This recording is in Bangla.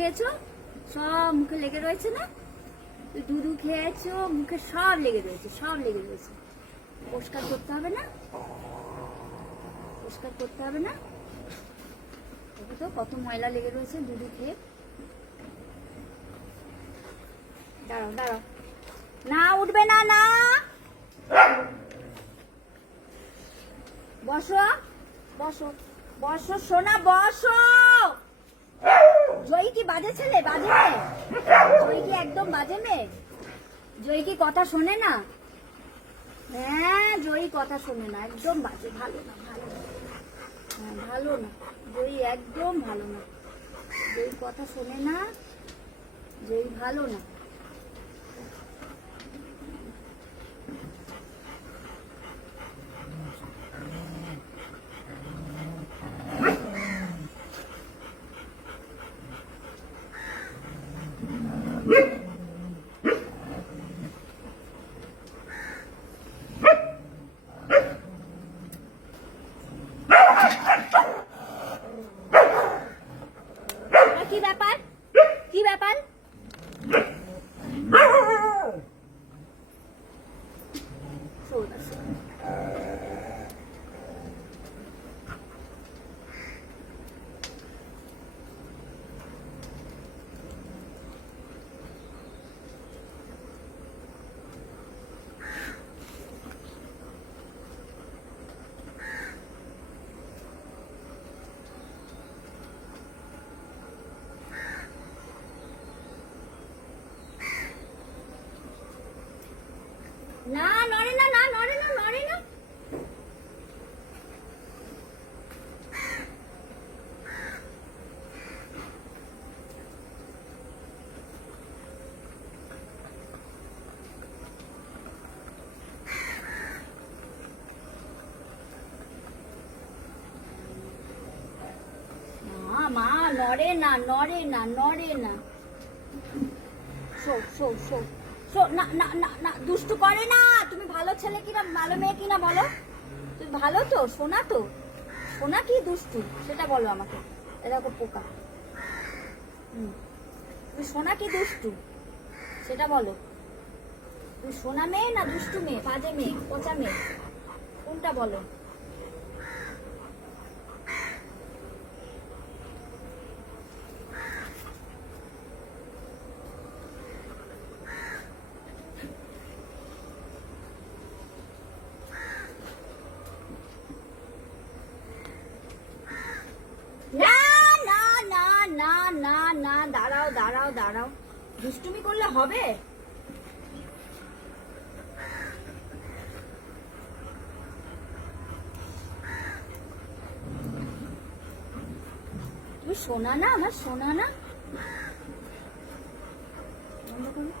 খেয়েছো, সব মুখে লেগে রয়েছে না? দুধু খেয়েছো, মুখে সব লেগে রয়েছে, সব লেগে রয়েছে। পরিষ্কার করতে হবে না? পরিষ্কার করতে হবে না? দেখো তো কত ময়লা লেগে রয়েছে দুধু খেয়ে। দাঁড়াও দাঁড়াও, না উঠবে না, না বসো বসো বসো সোনা, বসো। জয়ী কি বাজে ছেলে? বাজে মেয়ে? জয়ী কি একদম বাজে মেয়ে? জয়ী কি কথা শোনে না? হ্যাঁ, জয়ী কথা শোনে না, একদম বাজে, ভালো না, ভালো না। হ্যাঁ, ভালো না, জয়ী একদম ভালো না। জয়ী কথা শোনে না, জয়ী ভালো না। কি ব্যাপার? কি ব্যাপার? না নড়ে না, না নড়ে না, নড়ে না। মা নড়ে না, নড়ে না, নড়ে না। শো শো শো শো, না না না না, দুষ্টু করে না। তুমি ভালো ছেলে কিনা ভালো মেয়ে কিনা বলো? তুমি ভালো তো, সোনা তো? সোনা কি দুষ্টু সেটা বলো আমাকে। এরকম পোকা। তুমি সোনা কি দুষ্টু সেটা বলো। তুমি সোনা মেয়ে না দুষ্টু মেয়ে, বাজে মেয়ে, পচা মেয়ে, কোনটা বলো? না না না না না না, দাঁড়াও দাঁড়াও দাঁড়াও, দুষ্টুমি করলে হবে? তুমি সোনা না, আমার সোনা না। বন্ধ করো।